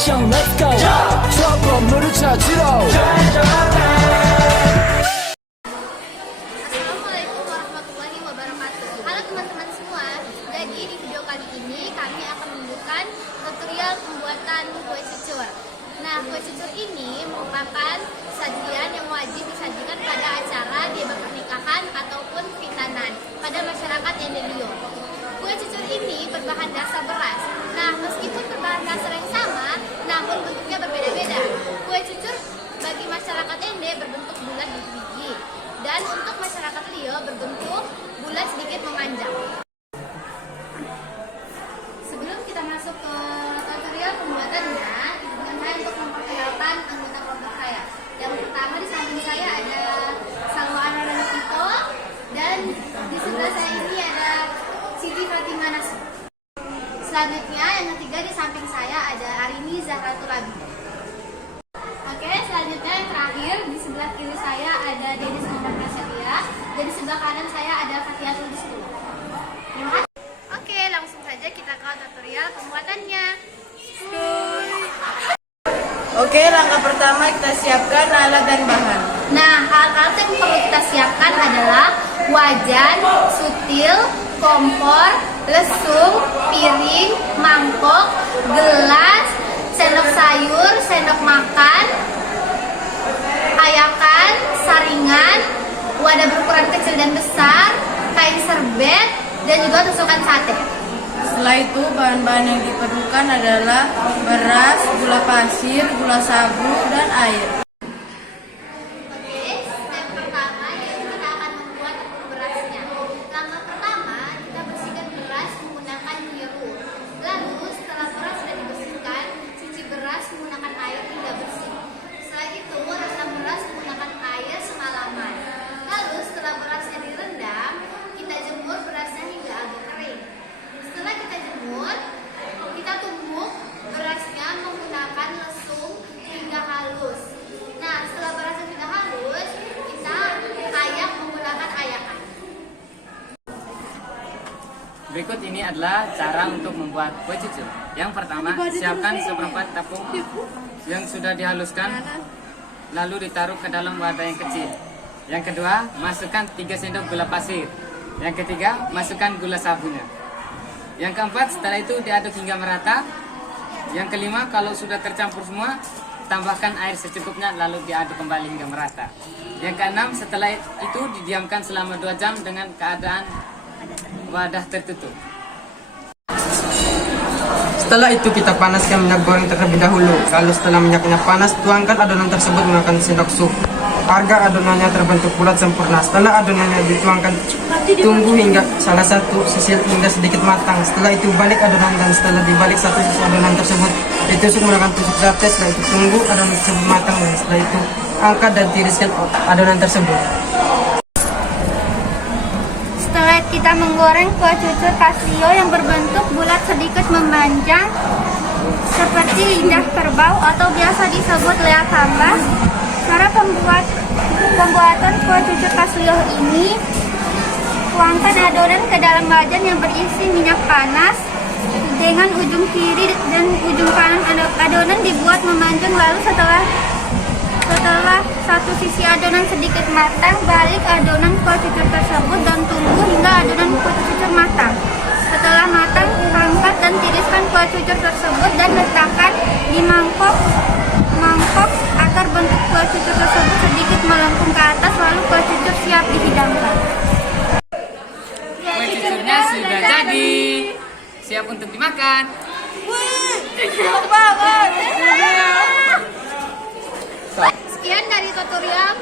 action, let's go. trouble 물을 찾으러. Assalamualaikum warahmatullahi wabarakatuh. Halo teman-teman semua. Jadi di video kali ini kami akan menunjukkan tutorial pembuatan kue cucur. Nah, kue cucur ini merupakan sajian yang wajib disajikan pada acara di pernikahan ataupun khitanan pada masyarakat Indonesia. Kue cucur ini berbahan dasar beras. Nah, meskipun berbahan dasar yang sama, namun bentuknya berbeda-beda. Kue cucur bagi masyarakat Ende berbentuk bulat biji, dan untuk masyarakat Lio berbentuk bulat sedikit memanjang. Sebelum kita masuk ke tutorial pembuatannya, izinkan saya untuk memperkenalkan anggota kelompok saya. Yang pertama di samping saya ada Salwa Anwar Tito, dan di sebelah saya ini ada Siti Fatimah Nasr. Selanjutnya yang ketiga di samping saya ada Arini Zahratul Abi. Oke, selanjutnya yang terakhir di sebelah kiri saya ada Denis Muhammad Prasetya, dan di sebelah kanan saya ada Fatihatul Rizky. Terima kasih. Oke, langsung saja kita ke tutorial pembuatannya. Oke, langkah pertama kita siapkan alat dan bahan. Nah, alat-alat yang perlu kita siapkan adalah wajan, sutil, kompor, lesung, piring, mangkok, gelas, sendok sayur, sendok makan, ayakan, saringan, wadah berukuran kecil dan besar, kain serbet, dan juga tusukan sate. Setelah itu bahan-bahan yang diperlukan adalah beras, gula pasir, gula sabu, dan air. Oke, step pertama yaitu kita akan membuat berasnya. Langkah pertama, kita bersihkan beras menggunakan nyiru. Lalu setelah beras sudah dibersihkan, cuci beras menggunakan air hingga bersih. Setelah itu, rendam beras menggunakan air semalaman. Lalu setelah berasnya direndam, kita jemur berasnya hingga agak kering. Setelah kita jemur, kita tumbuk berasnya menggunakan lesung hingga halus. Nah, setelah berasnya sudah halus, kita ayak menggunakan ayakan. Berikut ini adalah cara untuk membuat kue cucur. Yang pertama, siapkan seperempat tepung yang sudah dihaluskan, lalu ditaruh ke dalam wadah yang kecil. Yang kedua, masukkan 3 sendok gula pasir. Yang ketiga, masukkan gula sabunya. Yang keempat, setelah itu diaduk hingga merata. Yang kelima, kalau sudah tercampur semua, tambahkan air secukupnya lalu diaduk kembali hingga merata. Yang keenam, setelah itu didiamkan selama 2 jam dengan keadaan wadah tertutup. Setelah itu kita panaskan minyak goreng terlebih dahulu. Lalu setelah minyaknya panas, tuangkan adonan tersebut menggunakan sendok sup agar adonannya terbentuk bulat sempurna. Setelah adonannya dituangkan, tunggu hingga salah satu sisi hingga sedikit matang. Setelah itu balik adonan, dan setelah dibalik satu sisi adonan tersebut ditusuk menggunakan tusuk sate. Setelah itu tunggu adonan tersebut matang, dan setelah itu angkat dan tiriskan adonan tersebut. Setelah kita menggoreng kue cucur Casio yang berbentuk bulat sedikit memanjang seperti lidah kerbau atau biasa disebut leak hamba. Cara pembuatan kue cucur Casio ini, tuangkan adonan ke dalam wajan yang berisi minyak panas dengan ujung kiri dan ujung kanan adonan dibuat memanjang. Lalu setelah satu sisi adonan sedikit matang, balik adonan kue cucur tersebut dan tunggu hingga adonan kue cucur matang. Setelah matang, angkat dan tiriskan kue cucur tersebut dan letakkan di mangkok agar bentuk kue cucur tersebut sedikit melengkung ke atas, lalu kue cucur siap dihidangkan. Kue cucurnya sudah jadi, siap untuk dimakan. Sekian dari tutorial